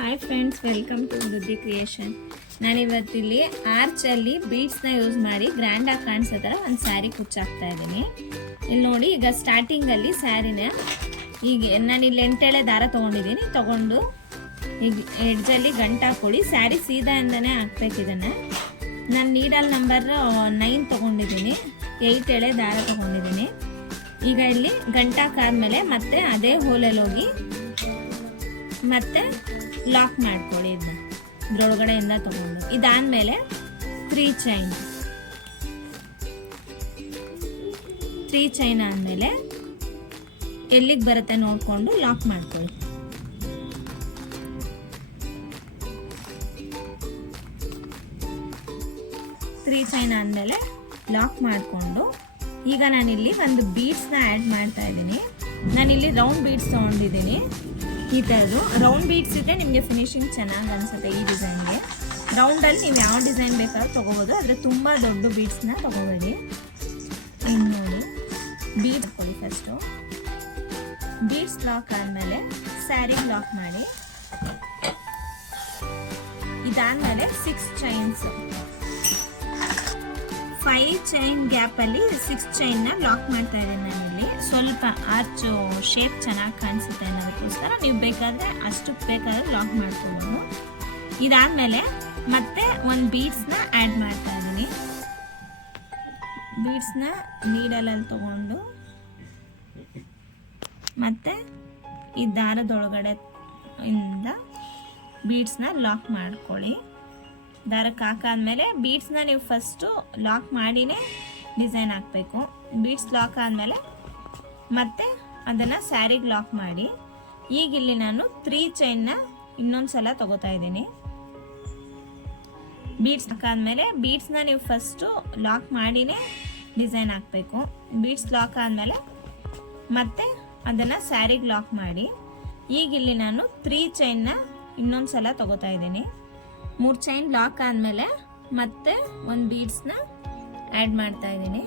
Hi friends, welcome to ವೃದ್ಧಿ creation. ನಾನಿವತ್ತಿಲ್ಲಿ ಆರ್ಚಲ್ಲಿ ಬೀಡ್ಸ್ನ use ಮಾಡಿ ಗ್ರ್ಯಾಂಡಾಗಿ ಕಾಣಿಸೋ ಥರ ಒಂದು ಸ್ಯಾರಿ ಕುಚ್ಚಾಕ್ತಾ ಇದ್ದೀನಿ. ಇಲ್ಲಿ ನೋಡಿ, ಈಗ ಸ್ಟಾರ್ಟಿಂಗಲ್ಲಿ ಸ್ಯಾರಿನ ಈಗ ನಾನಿಲ್ಲಿ 8 ಎಳೆ ದಾರ ತೊಗೊಂಡಿದ್ದೀನಿ. ತೊಗೊಂಡು ಈಗ ಎಡ್ಜಲ್ಲಿ ಗಂಟು ಹಾಕ್ಕೊಳ್ಳಿ. ಸ್ಯಾರಿ ಸೀದಾಯಿಂದನೇ ಹಾಕ್ಬೇಕು. ಇದನ್ನು ನಾನು ನೀಡಲ್ ನಂಬರ್ 9 ತೊಗೊಂಡಿದ್ದೀನಿ. 8 ಎಳೆ ದಾರ ತೊಗೊಂಡಿದ್ದೀನಿ. ಈಗ ಇಲ್ಲಿ ಗಂಟು ಹಾಕಾದ್ಮೇಲೆ ಮತ್ತೆ ಅದೇ ಹೋಲಲ್ಲಿ ಹೋಗಿ ಮತ್ತೆ ಲಾಕ್ ಮಾಡ್ಕೊಳ್ಳಿ. ಇದನ್ನ ಇದ್ರೊಳಗಡೆಯಿಂದ ತಗೊಂಡು ಇದಾದ್ಮೇಲೆ 3 ಚೈನ್ ಆದಮೇಲೆ ಎಲ್ಲಿಗೆ ಬರುತ್ತೆ ನೋಡಿಕೊಂಡು ಲಾಕ್ ಮಾಡ್ಕೊಳ್ಳಿ. ತ್ರೀ ಚೈನ್ ಆದಮೇಲೆ ಲಾಕ್ ಮಾಡಿಕೊಂಡು ಈಗ ನಾನಿಲ್ಲಿ ಒಂದು ಬೀಡ್ಸ್ನ ಆ್ಯಡ್ ಮಾಡ್ತಾ ಇದ್ದೀನಿ. ನಾನಿಲ್ಲಿ ರೌಂಡ್ ಬೀಡ್ಸ್ ತೊಗೊಂಡಿದ್ದೀನಿ. ಈ ಥರದ್ದು ರೌಂಡ್ ಬೀಡ್ಸ್ ಇದ್ದರೆ ನಿಮಗೆ ಫಿನಿಶಿಂಗ್ ಚೆನ್ನಾಗಿ ಅನಿಸುತ್ತೆ. ಈ ಡಿಸೈನ್ಗೆ ರೌಂಡಲ್ಲಿ ನೀವು ಯಾವ ಡಿಸೈನ್ ಬೇಕಾದ್ರೂ ತೊಗೋಬೋದು, ಆದರೆ ತುಂಬ ದೊಡ್ಡ ಬೀಡ್ಸ್ನ ತೊಗೋಬೇಡಿ. ಇನ್ನು ನೋಡಿ, ಬೀಡ್ಸ್ ಹಾಕೊಳ್ಳಿ. ಫಸ್ಟು ಬೀಡ್ಸ್ ಲಾಕ್ ಆದಮೇಲೆ ಸ್ಯಾರಿಗೆ ಲಾಕ್ ಮಾಡಿ. ಇದಾದಮೇಲೆ 6 ಚೈನ್ಸ್, 5 ಚೈನ್ ಗ್ಯಾಪಲ್ಲಿ 6 ಚೈನ್ನ ಲಾಕ್ ಮಾಡ್ತಾ ಇದ್ದೀನಿ ನಾನಿಲ್ಲಿ. ಸ್ವಲ್ಪ ಆರ್ಚು ಶೇಪ್ ಚೆನ್ನಾಗಿ ಕಾಣಿಸುತ್ತೆ ಅನ್ನೋದಕ್ಕೋಸ್ಕರ ನೀವು ಬೇಕಾದರೆ ಅಷ್ಟಕ್ಕೆ ಬೇಕಾದ್ರೆ ಲಾಕ್ ಮಾಡ್ಕೋಬೋದು. ಇದಾದಮೇಲೆ ಮತ್ತೆ ಒಂದು ಬೀಡ್ಸ್ನ ಆ್ಯಡ್ ಮಾಡ್ತಾ ಇದ್ದೀನಿ. ಬೀಡ್ಸ್ನ ನೀಡಲಲ್ಲಿ ತೊಗೊಂಡು ಮತ್ತೆ ಈ ದಾರದೊಳಗಡೆ ಇಂದ ಬೀಡ್ಸ್ನ ಲಾಕ್ ಮಾಡ್ಕೊಳ್ಳಿ. ದಾರಕ್ಕೆ ಹಾಕಾದ್ಮೇಲೆ ಬೀಡ್ಸ್ನ ನೀವು ಫಸ್ಟು ಲಾಕ್ ಮಾಡಿನೇ ಡಿಸೈನ್ ಹಾಕಬೇಕು. ಬೀಡ್ಸ್ ಲಾಕ್ ಆದಮೇಲೆ ಮತ್ತೆ ಅದನ್ನು ಸ್ಯಾರಿಗೆ ಲಾಕ್ ಮಾಡಿ. ಈಗ ಇಲ್ಲಿ ನಾನು 3 ಚೈನ್ನ ಇನ್ನೊಂದು ಸಲ ತಗೋತಾ ಇದ್ದೀನಿ. ಬೀಡ್ಸ್ ಹಾಕಾದ್ಮೇಲೆ ಬೀಡ್ಸ್ನ ನೀವು ಫಸ್ಟು ಲಾಕ್ ಮಾಡಿನೇ ಡಿಸೈನ್ ಹಾಕಬೇಕು. ಬೀಡ್ಸ್ ಲಾಕ್ ಆದಮೇಲೆ ಮತ್ತೆ ಅದನ್ನು ಸ್ಯಾರಿಗೆ ಲಾಕ್ ಮಾಡಿ. ಈಗ ಇಲ್ಲಿ ನಾನು 3 ಚೈನ್ನ ಇನ್ನೊಂದು ಸಲ ತಗೋತಾ ಇದ್ದೀನಿ. 3 ಚೈನ್ ಲಾಕ್ ಆದಮೇಲೆ ಮತ್ತೆ ಒಂದು ಬೀಡ್ಸ್ನ ಆ್ಯಡ್ ಮಾಡ್ತಾ ಇದ್ದೀನಿ.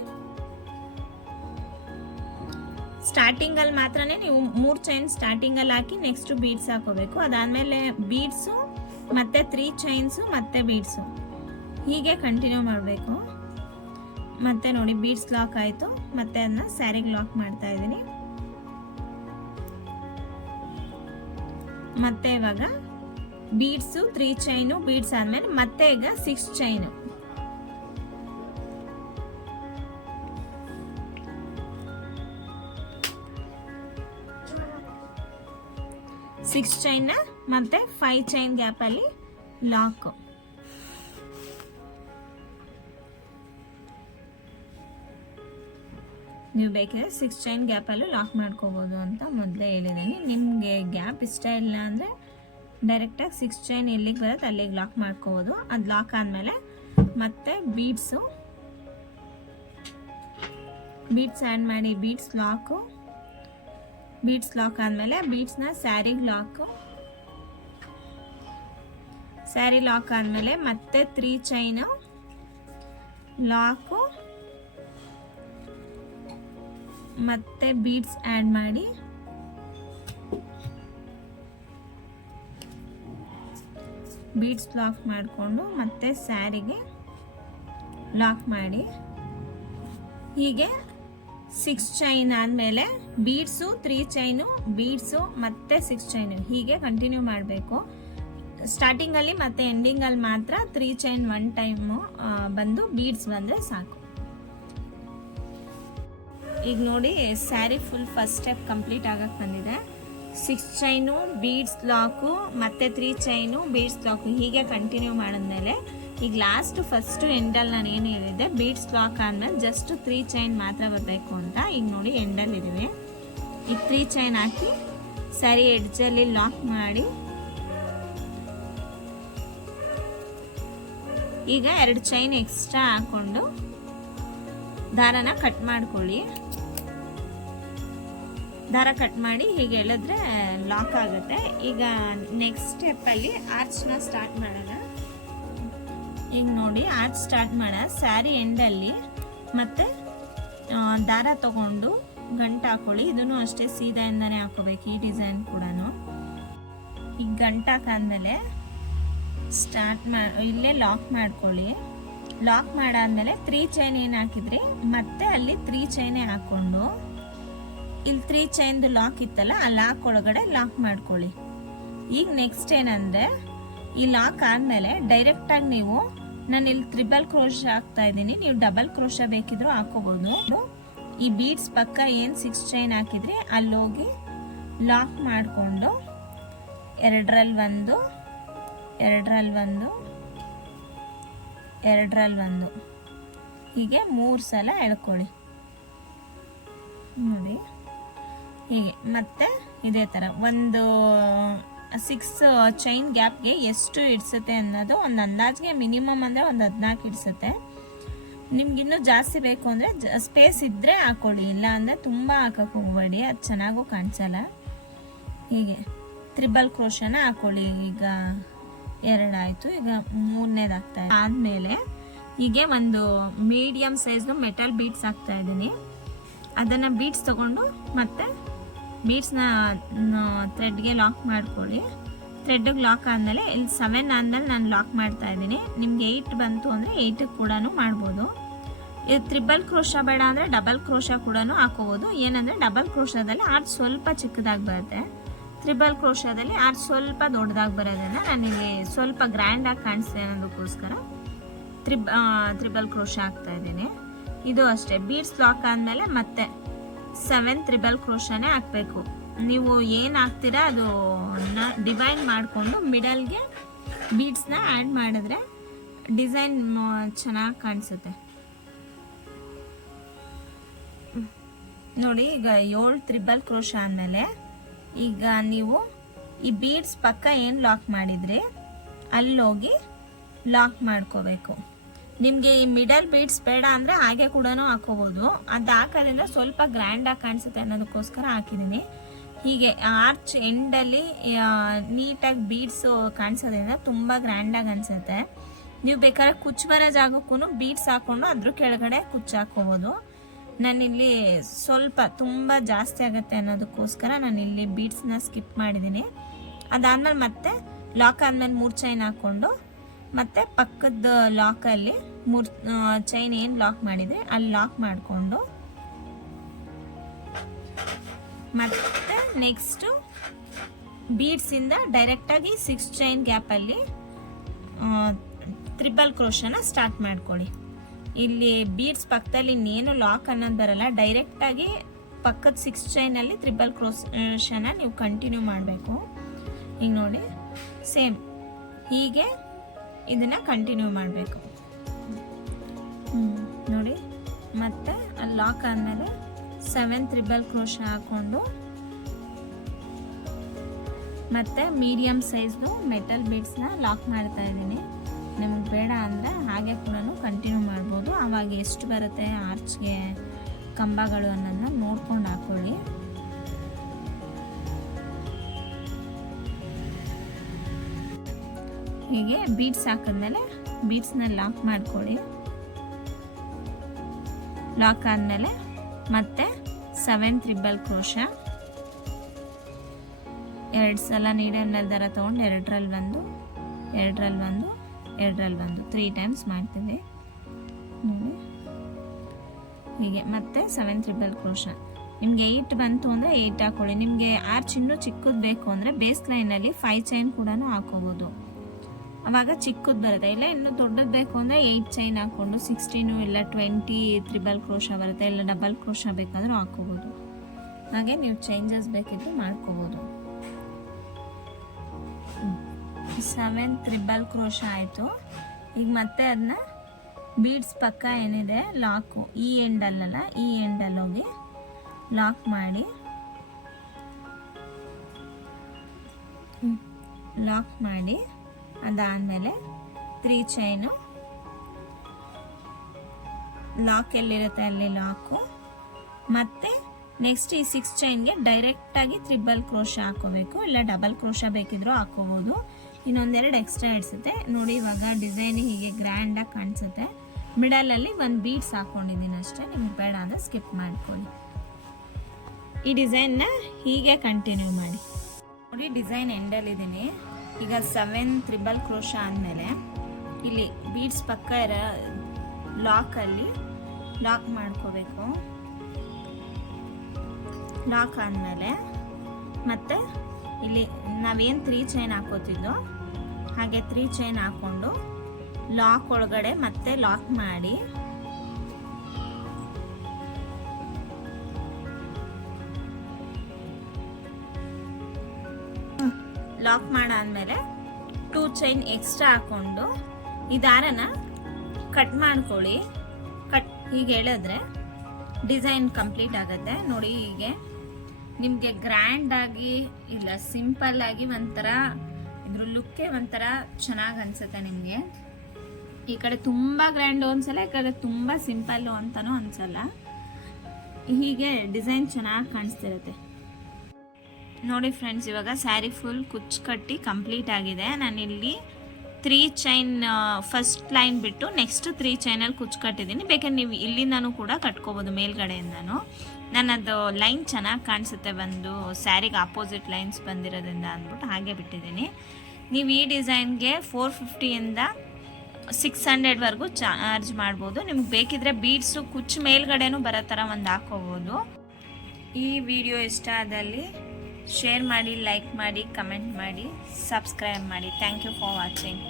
ಸ್ಟಾರ್ಟಿಂಗಲ್ಲಿ ಮಾತ್ರ ನೀವು 3 ಚೈನ್ ಸ್ಟಾರ್ಟಿಂಗಲ್ಲಿ ಹಾಕಿ ನೆಕ್ಸ್ಟು ಬೀಡ್ಸ್ ಹಾಕೋಬೇಕು. ಅದಾದಮೇಲೆ ಬೀಡ್ಸು ಮತ್ತೆ 3 ಚೈನ್ಸು ಮತ್ತೆ ಬೀಡ್ಸು ಹೀಗೆ ಕಂಟಿನ್ಯೂ ಮಾಡಬೇಕು. ಮತ್ತೆ ನೋಡಿ, ಬೀಡ್ಸ್ ಲಾಕ್ ಆಯಿತು. ಮತ್ತೆ ಅದನ್ನ ಸ್ಯಾರಿಗೆ ಲಾಕ್ ಮಾಡ್ತಾ ಇದ್ದೀನಿ. ಮತ್ತೆ ಇವಾಗ ಬೀಡ್ಸು 3 ಚೈನು ಬೀಡ್ಸ್ ಆದಮೇಲೆ ಮತ್ತೆ ಈಗ 6 ಚೈನು. 6 ಚೈನ್ನ ಮತ್ತೆ 5 ಚೈನ್ ಗ್ಯಾಪಲ್ಲಿ ಲಾಕ್. ನೀವು ಬೇಕಾದ್ರೆ 6 ಚೈನ್ ಗ್ಯಾಪಲ್ಲೂ ಲಾಕ್ ಮಾಡ್ಕೋಬೋದು ಅಂತ ಮೊದಲೇ ಹೇಳಿದ್ದೀನಿ. ನಿಮಗೆ ಗ್ಯಾಪ್ ಇಷ್ಟ ಇಲ್ಲ ಅಂದರೆ ಡೈರೆಕ್ಟಾಗಿ 6 ಚೈನ್ ಎಲ್ಲಿಗೆ ಬರುತ್ತೆ ಅಲ್ಲಿಗೆ ಲಾಕ್ ಮಾಡ್ಕೋಬೋದು. ಅದು ಲಾಕ್ ಆದಮೇಲೆ ಮತ್ತೆ ಬೀಡ್ಸು ಆ್ಯಡ್ ಮಾಡಿ. ಬೀಡ್ಸ್ ಲಾಕ್ ಆದಮೇಲೆ ಬೀಡ್ಸ್ನ ಸ್ಯಾರಿಗೆ ಲಾಕು. ಸ್ಯಾರಿ ಲಾಕ್ ಆದಮೇಲೆ ಮತ್ತೆ 3 ಚೈನು ಲಾಕು ಮತ್ತೆ ಬೀಡ್ಸ್ ಆ್ಯಡ್ ಮಾಡಿ. ಬೀಡ್ಸ್ ಲಾಕ್ ಮಾಡಿಕೊಂಡು ಮತ್ತೆ ಸ್ಯಾರಿಗೆ ಲಾಕ್ ಮಾಡಿ. ಹೀಗೆ 6 ಚೈನ್ ಆದಮೇಲೆ ಬೀಡ್ಸು 3 ಚೈನು ಬೀಡ್ಸು ಮತ್ತೆ 6 ಚೈನು ಹೀಗೆ ಕಂಟಿನ್ಯೂ ಮಾಡಬೇಕು. ಸ್ಟಾರ್ಟಿಂಗಲ್ಲಿ ಮತ್ತು ಎಂಡಿಂಗಲ್ಲಿ ಮಾತ್ರ 3 ಚೈನ್ 1 ಟೈಮು ಬಂದು ಬೀಡ್ಸ್ ಬಂದರೆ ಸಾಕು. ಈಗ ನೋಡಿ, sari full first step complete ಆಗಕ್ಕೆ ಬಂದಿದೆ. 6 ಚೈನು ಬೀಡ್ಸ್ ಲಾಕು ಮತ್ತೆ 3 ಚೈನು ಬೀಡ್ಸ್ ಲಾಕು ಹೀಗೆ ಕಂಟಿನ್ಯೂ ಮಾಡಿದ್ಮೇಲೆ ಈಗ ಲಾಸ್ಟ್ ಫಸ್ಟು ಎಂಡಲ್ಲಿ ನಾನು ಏನು ಹೇಳಿದ್ದೆ, ಬೀಡ್ಸ್ ಲಾಕ್ ಆದಮೇಲೆ ಜಸ್ಟ್ 3 ಚೈನ್ ಮಾತ್ರ ಬರಬೇಕು ಅಂತ. ಈಗ ನೋಡಿ, ಎಂಡಲ್ಲಿ ಇದ್ದೀವಿ. ಈಗ 3 ಚೈನ್ ಹಾಕಿ ಸ್ಯಾರಿ ಎಡ್ಜಲ್ಲಿ ಲಾಕ್ ಮಾಡಿ. ಈಗ 2 ಚೈನ್ ಎಕ್ಸ್ಟ್ರಾ ಹಾಕ್ಕೊಂಡು ದಾರನ ಕಟ್ ಮಾಡ್ಕೊಳ್ಳಿ. ದಾರ ಕಟ್ ಮಾಡಿ ಹೀಗೆ ಎಳೆದ್ರೆ ಲಾಕ್ ಆಗುತ್ತೆ. ಈಗ ನೆಕ್ಸ್ಟ್ ಸ್ಟೆಪ್ಪಲ್ಲಿ ಆರ್ಚ್ನ ಸ್ಟಾರ್ಟ್ ಮಾಡೋಣ. ಈಗ ನೋಡಿ, ಆರ್ಚ್ ಸ್ಟಾರ್ಟ್ ಮಾಡೋಣ. ಸ್ಯಾರಿ ಎಂಡಲ್ಲಿ ಮತ್ತೆ ದಾರ ತಗೊಂಡು ಗಂಟು ಹಾಕೊಳ್ಳಿ. ಇದನ್ನು ಅಷ್ಟೇ ಸೀದಾಯಿಂದನೇ ಹಾಕೋಬೇಕು. ಈ ಡಿಸೈನ್ ಕೂಡ ಈಗ ಗಂಟಾಕಾದ್ಮೇಲೆ ಇಲ್ಲೇ ಲಾಕ್ ಮಾಡ್ಕೊಳ್ಳಿ. ಲಾಕ್ ಮಾಡಾದ್ಮೇಲೆ 3 ಚೈನ್ ಏನು ಹಾಕಿದ್ರಿ ಮತ್ತೆ ಅಲ್ಲಿ 3 ಚೈನೇ ಹಾಕ್ಕೊಂಡು ಇಲ್ಲಿ 3 ಚೈನ್ದು ಲಾಕ್ ಇತ್ತಲ್ಲ ಆ ಲಾಕ್ ಒಳಗಡೆ ಲಾಕ್ ಮಾಡ್ಕೊಳ್ಳಿ. ಈಗ ನೆಕ್ಸ್ಟ್ ಏನಂದರೆ ಈ ಲಾಕ್ ಆದಮೇಲೆ ಡೈರೆಕ್ಟಾಗಿ ನೀವು ನಾನು ಇಲ್ಲಿ ತ್ರಿಬಲ್ ಕ್ರೋಶ ಹಾಕ್ತಾ ಇದ್ದೀನಿ, ನೀವು ಡಬಲ್ ಕ್ರೋಶ ಬೇಕಿದ್ರೂ ಹಾಕೋಬೋದು. ಈ ಬೀಡ್ಸ್ ಪಕ್ಕ ಏನು 6 ಚೈನ್ ಹಾಕಿದ್ರಿ ಅಲ್ಲೋಗಿ ಲಾಕ್ ಮಾಡಿಕೊಂಡು ಎರಡರಲ್ಲಿ ಒಂದು ಹೀಗೆ 3 ಸಲ ಎಳ್ಕೊಳ್ಳಿ ನೋಡಿ. ಹೀಗೆ ಮತ್ತೆ ಇದೇ ಥರ ಒಂದು 6 ಚೈನ್ ಗ್ಯಾಪ್ಗೆ ಎಷ್ಟು ಇಡ್ಸುತ್ತೆ ಅನ್ನೋದು ಒಂದು ಅಂದಾಜಿಗೆ ಮಿನಿಮಮ್ ಅಂದರೆ ಒಂದು 14 ಇಡ್ಸುತ್ತೆ. ನಿಮ್ಗಿನ್ನೂ ಜಾಸ್ತಿ ಬೇಕು ಅಂದರೆ ಸ್ಪೇಸ್ ಇದ್ದರೆ ಹಾಕೊಳ್ಳಿ, ಇಲ್ಲ ಅಂದರೆ ತುಂಬ ಹಾಕಕ್ಕೆ ಹೋಗಬೇಡಿ, ಅದು ಚೆನ್ನಾಗೂ ಕಾಣಿಸಲ್ಲ. ಹೀಗೆ ತ್ರಿಬಲ್ ಕ್ರೋಶನ ಹಾಕೊಳ್ಳಿ. ಈಗ 2 ಆಯಿತು, ಈಗ 3ನೇದು ಹಾಕ್ತಾ ಆದಮೇಲೆ ಹೀಗೆ ಒಂದು ಮೀಡಿಯಮ್ ಸೈಜ್ದು ಮೆಟಲ್ ಬೀಡ್ಸ್ ಹಾಕ್ತಾ ಇದ್ದೀನಿ. ಅದನ್ನು ಬೀಡ್ಸ್ ತೊಗೊಂಡು ಮತ್ತೆ ಬೀಡ್ಸ್ನ ಥ್ರೆಡ್ಗೆ ಲಾಕ್ ಮಾಡ್ಕೊಳ್ಳಿ. ಥ್ರೆಡ್ಗೆ ಲಾಕ್ ಆದಮೇಲೆ ಇಲ್ಲಿ 7 ಆದಮೇಲೆ ನಾನು ಲಾಕ್ ಮಾಡ್ತಾ ಇದ್ದೀನಿ. ನಿಮ್ಗೆ 8 ಬಂತು ಅಂದರೆ 8 ಕೂಡ ಮಾಡ್ಬೋದು. ಇದು ತ್ರಿಬಲ್ ಕ್ರೋಶ ಬೇಡ ಅಂದರೆ ಡಬಲ್ ಕ್ರೋಶ ಕೂಡ ಹಾಕೋಬೋದು. ಏನಂದರೆ ಡಬಲ್ ಕ್ರೋಶದಲ್ಲಿ ಆರ್ಚ್ ಸ್ವಲ್ಪ ಚಿಕ್ಕದಾಗಿ ಬರುತ್ತೆ, ತ್ರಿಬಲ್ ಕ್ರೋಶದಲ್ಲಿ ಆರ್ಚ್ ಸ್ವಲ್ಪ ದೊಡ್ಡದಾಗಿ ಬರೋದ್ರಿಂದ ನಾನಿಲ್ಲಿ ಸ್ವಲ್ಪ ಗ್ರ್ಯಾಂಡಾಗಿ ಕಾಣಿಸ್ತೆ ಅನ್ನೋದಕ್ಕೋಸ್ಕರ ತ್ರಿಬಲ್ ಕ್ರೋಶ ಹಾಕ್ತಾ ಇದ್ದೀನಿ. ಇದು ಅಷ್ಟೇ, ಬೀಡ್ಸ್ ಲಾಕ್ ಆದಮೇಲೆ ಮತ್ತೆ 7 ತ್ರಿಬಲ್ ಕ್ರೋಶನೇ ಹಾಕಬೇಕು. ನೀವು ಏನು ಹಾಕ್ತೀರಾ ಅದು ಡಿವೈಡ್ ಮಾಡಿಕೊಂಡು ಮಿಡಲ್ಗೆ ಬೀಡ್ಸ್ನ ಆ್ಯಡ್ ಮಾಡಿದ್ರೆ ಡಿಸೈನ್ ಚೆನ್ನಾಗಿ ಕಾಣಿಸುತ್ತೆ ನೋಡಿ. ಈಗ 7 ತ್ರಿಬಲ್ ಕ್ರೋಶ ಆದಮೇಲೆ ಈಗ ನೀವು ಈ ಬೀಡ್ಸ್ ಪಕ್ಕ ಏನು ಲಾಕ್ ಮಾಡಿದ್ರಿ ಅಲ್ಲೋಗಿ ಲಾಕ್ ಮಾಡ್ಕೋಬೇಕು. ನಿಮಗೆ ಈ ಮಿಡಲ್ ಬೀಡ್ಸ್ ಬೇಡ ಅಂದರೆ ಹಾಗೆ ಕೂಡ ಹಾಕೋಬೋದು. ಅದು ಹಾಕೋದ್ರಿಂದ ಸ್ವಲ್ಪ ಗ್ರ್ಯಾಂಡಾಗಿ ಕಾಣಿಸುತ್ತೆ ಅನ್ನೋದಕ್ಕೋಸ್ಕರ ಹಾಕಿದ್ದೀನಿ. ಹೀಗೆ ಆರ್ಚ್ ಎಂಡಲ್ಲಿ ನೀಟಾಗಿ ಬೀಡ್ಸು ಕಾಣಿಸೋದ್ರಿಂದ ತುಂಬ ಗ್ರ್ಯಾಂಡಾಗಿ ಅನಿಸುತ್ತೆ. ನೀವು ಬೇಕಾದ್ರೆ ಕುಚ್ಚು ಬರೋ ಜಾಗಕ್ಕೂ ಬೀಡ್ಸ್ ಹಾಕ್ಕೊಂಡು ಅದ್ರ ಕೆಳಗಡೆ ಕುಚ್ಚು ಹಾಕ್ಕೋಬೋದು. ನಾನಿಲ್ಲಿ ಸ್ವಲ್ಪ ತುಂಬ ಜಾಸ್ತಿ ಆಗುತ್ತೆ ಅನ್ನೋದಕ್ಕೋಸ್ಕರ ನಾನಿಲ್ಲಿ ಬೀಡ್ಸ್ನ ಸ್ಕಿಪ್ ಮಾಡಿದ್ದೀನಿ. ಅದಾದಮೇಲೆ ಮತ್ತೆ ಲಾಕ್ ಆದಮೇಲೆ 3 ಚೈನ್ ಹಾಕ್ಕೊಂಡು ಮತ್ತು ಪಕ್ಕದ ಲಾಕಲ್ಲಿ 3 ಚೈನ್ ಏನು ಲಾಕ್ ಮಾಡಿದರೆ ಅಲ್ಲಿ ಲಾಕ್ ಮಾಡಿಕೊಂಡು ಮತ್ತು ನೆಕ್ಸ್ಟು ಬೀಡ್ಸಿಂದ ಡೈರೆಕ್ಟಾಗಿ 6 ಚೈನ್ ಗ್ಯಾಪಲ್ಲಿ ತ್ರಿಬಲ್ ಕ್ರೋಶನ ಸ್ಟಾರ್ಟ್ ಮಾಡ್ಕೊಳ್ಳಿ. ಇಲ್ಲಿ ಬೀಡ್ಸ್ ಪಕ್ಕದಲ್ಲಿ ಇನ್ನೇನು ಲಾಕ್ ಅನ್ನೋದು ಬರಲ್ಲ, ಡೈರೆಕ್ಟಾಗಿ ಪಕ್ಕದ 6 ಚೈನಲ್ಲಿ ತ್ರಿಬಲ್ ಕ್ರೋಶನ ನೀವು ಕಂಟಿನ್ಯೂ ಮಾಡಬೇಕು. ಈಗ ನೋಡಿ ಸೇಮ್ ಹೀಗೆ ಇದನ್ನು ಕಂಟಿನ್ಯೂ ಮಾಡಬೇಕು ನೋಡಿ. ಮತ್ತು ಅಲ್ಲಿ ಲಾಕ್ ಆದಮೇಲೆ 7 ತ್ರಿಬಲ್ ಕ್ರೋಶ ಹಾಕ್ಕೊಂಡು ಮತ್ತು ಮೀಡಿಯಮ್ ಸೈಜ್ದು ಮೆಟಲ್ ಬೀಡ್ಸ್ನ ಲಾಕ್ ಮಾಡ್ತಾ ಇದ್ದೀನಿ. ನಿಮ್ಗೆ ಬೇಡ ಅಂದರೆ ಹಾಗೆ ಕೂಡ ಕಂಟಿನ್ಯೂ ಮಾಡ್ಬೋದು. ಆವಾಗ ಎಷ್ಟು ಬರುತ್ತೆ ಆರ್ಚ್ಗೆ ಕಂಬಗಳು ಅನ್ನೋದನ್ನ ನೋಡ್ಕೊಂಡು ಹಾಕ್ಕೊಳ್ಳಿ. ಹೀಗೆ ಬೀಡ್ಸ್ ಹಾಕಿದ್ಮೇಲೆ ಬೀಡ್ಸ್ನ ಲಾಕ್ ಮಾಡ್ಕೊಳ್ಳಿ. ಲಾಕ್ ಆದಮೇಲೆ ಮತ್ತೆ 7 ತ್ರಿಬಲ್ ಕ್ರೋಶ 2 ಸಲ ನೀಡಲ್ ದಾರ ತೊಗೊಂಡು 2ರಲ್ಲಿ 1 3 ಟೈಮ್ಸ್ ಮಾಡ್ತೀವಿ ನೋಡಿ. ಹೀಗೆ ಮತ್ತೆ 7 ತ್ರಿಬಲ್ ಕ್ರೋಶ. ನಿಮಗೆ 8 ಬಂತು ಅಂದರೆ 8 ಹಾಕೊಳ್ಳಿ. ನಿಮಗೆ ಆರ್ಚ್ ಇನ್ನೂ ಚಿಕ್ಕದು ಬೇಕು ಅಂದರೆ ಬೇಸ್ ಲೈನಲ್ಲಿ 5 ಚೈನ್ ಕೂಡ ಹಾಕೋಬೋದು, ಆವಾಗ ಚಿಕ್ಕದು ಬರುತ್ತೆ. ಇಲ್ಲ ಇನ್ನೂ ದೊಡ್ಡದು ಬೇಕು ಅಂದರೆ 8 ಚೈನ್ ಹಾಕ್ಕೊಂಡು 16 ಇಲ್ಲ 20 ತ್ರಿಬಲ್ ಕ್ರೋಶ ಬರುತ್ತೆ. ಇಲ್ಲ ಡಬಲ್ ಕ್ರೋಶ ಬೇಕಾದರೂ ಹಾಕೋಬೋದು. ಹಾಗೆ ನೀವು ಚೇಂಜಸ್ ಬೇಕಿದ್ದು ಮಾಡ್ಕೋಬೋದು. 7 ತ್ರಿಬಲ್ ಕ್ರೋಶ ಆಯಿತು. ಈಗ ಮತ್ತೆ ಅದನ್ನ ಬೀಡ್ಸ್ ಪಕ್ಕ ಏನಿದೆ ಲಾಕು ಈ ಎಂಡಲ್ಲ ಈ ಎಂಡಲ್ಲಿ ಹೋಗಿ ಲಾಕ್ ಮಾಡಿ ಅದಾದಮೇಲೆ 3 ಚೈನು ಲಾಕ್ ಎಲ್ಲಿರುತ್ತೆ ಅಲ್ಲಿ ಲಾಕು. ಮತ್ತು ನೆಕ್ಸ್ಟ್ ಈ 6 ಚೈನ್ಗೆ ಡೈರೆಕ್ಟಾಗಿ ತ್ರಿಬಲ್ ಕ್ರೋಶ ಹಾಕೋಬೇಕು, ಇಲ್ಲ ಡಬಲ್ ಕ್ರೋಶ ಬೇಕಿದ್ರೂ ಹಾಕೋಬೋದು. ಇನ್ನೊಂದೆರಡು ಎಕ್ಸ್ಟ್ರಾ ಇಡ್ಸುತ್ತೆ ನೋಡಿ. ಇವಾಗ ಡಿಸೈನ್ ಹೀಗೆ ಗ್ರ್ಯಾಂಡಾಗಿ ಕಾಣಿಸುತ್ತೆ. ಮಿಡಲಲ್ಲಿ 1 ಬೀಡ್ಸ್ ಹಾಕ್ಕೊಂಡಿದ್ದೀನಿ ಅಷ್ಟೇ, ನಿಮ್ಗೆ ಬೇಡ ಅಂದರೆ ಸ್ಕಿಪ್ ಮಾಡ್ಕೊಳ್ಳಿ. ಈ ಡಿಸೈನ್ನ ಹೀಗೆ ಕಂಟಿನ್ಯೂ ಮಾಡಿ. ನೋಡಿ ಡಿಸೈನ್ ಎಂಡಲ್ಲಿದ್ದೀನಿ. ಈಗ 7 ತ್ರಿಬಲ್ ಕ್ರೋಶ ಆದಮೇಲೆ ಇಲ್ಲಿ ಬೀಡ್ಸ್ ಪಕ್ಕ ಇರೋ ಲಾಕಲ್ಲಿ ಲಾಕ್ ಮಾಡ್ಕೋಬೇಕು. ಲಾಕ್ ಆದಮೇಲೆ ಮತ್ತೆ ಇಲ್ಲಿ ನಾವೇನು 3 ಚೈನ್ ಹಾಕೋತಿದ್ದೋ ಹಾಗೆ 3 ಚೈನ್ ಹಾಕ್ಕೊಂಡು ಲಾಕ್ ಒಳಗಡೆ ಮತ್ತೆ ಲಾಕ್ ಮಾಡಿ ಲಾಕ್ ಮಾಡಾದ್ಮೇಲೆ 2 ಚೈನ್ ಎಕ್ಸ್ಟ್ರಾ ಹಾಕ್ಕೊಂಡು ಈ ದಾರನ ಕಟ್ ಮಾಡ್ಕೊಳ್ಳಿ. ಹೀಗೆ ಹೇಳಿದ್ರೆ ಡಿಸೈನ್ ಕಂಪ್ಲೀಟ್ ಆಗುತ್ತೆ. ನೋಡಿ ಹೀಗೆ ನಿಮಗೆ ಗ್ರ್ಯಾಂಡ್ ಆಗಿ ಇಲ್ಲ ಸಿಂಪಲ್ ಆಗಿ ಒಂಥರ ಇದ್ರ ಲುಕ್ಕೇ ಒಂಥರ ಚೆನ್ನಾಗಿ ಅನ್ಸುತ್ತೆ ನಿಮಗೆ. ಈ ಕಡೆ ತುಂಬ ಗ್ರ್ಯಾಂಡು ಅನ್ಸಲ್ಲ, ಈ ಕಡೆ ತುಂಬ ಸಿಂಪಲ್ಲು ಅಂತಲೂ ಅನ್ಸಲ್ಲ. ಹೀಗೆ ಡಿಸೈನ್ ಚೆನ್ನಾಗಿ ಕಾಣಿಸ್ತಿರುತ್ತೆ. ನೋಡಿ ಫ್ರೆಂಡ್ಸ್, ಇವಾಗ ಸ್ಯಾರಿ ಫುಲ್ ಕುಚ್ಚು ಕಟ್ಟಿ ಕಂಪ್ಲೀಟ್ ಆಗಿದೆ. ನಾನಿಲ್ಲಿ 3 ಚೈನ್ ಫಸ್ಟ್ ಲೈನ್ ಬಿಟ್ಟು ನೆಕ್ಸ್ಟ್ 3 ಚೈನಲ್ಲಿ ಕುಚ್ಚು ಕಟ್ಟಿದ್ದೀನಿ. ಬೇಕಾದ್ರೆ ನೀವು ಇಲ್ಲಿಂದನೂ ಕೂಡ ಕಟ್ಕೋಬೋದು ಮೇಲ್ಗಡೆಯಿಂದನೂ. ನನ್ನದು ಲೈನ್ ಚೆನ್ನಾಗಿ ಕಾಣಿಸುತ್ತೆ ಬಂದು ಸ್ಯಾರಿಗೆ ಆಪೋಸಿಟ್ ಲೈನ್ಸ್ ಬಂದಿರೋದ್ರಿಂದ ಅಂದ್ಬಿಟ್ಟು ಹಾಗೆ ಬಿಟ್ಟಿದ್ದೀನಿ. ನೀವು ಈ ಡಿಸೈನ್ಗೆ 450ಇಂದ 600ವರೆಗೂ ಚಾರ್ಜ್ ಮಾಡ್ಬೋದು. ನಿಮ್ಗೆ ಬೇಕಿದ್ರೆ ಬೀಡ್ಸು ಕುಚ್ಚು ಮೇಲ್ಗಡೆನೂ ಬರೋ ಥರ ಒಂದು ಹಾಕೋಬೋದು. ಈ ವಿಡಿಯೋ ಇಷ್ಟ ಆದಲ್ಲಿ ಶೇರ್ ಮಾಡಿ, ಲೈಕ್ ಮಾಡಿ, ಕಮೆಂಟ್ ಮಾಡಿ, ಸಬ್ಸ್ಕ್ರೈಬ್ ಮಾಡಿ. Thank you for watching.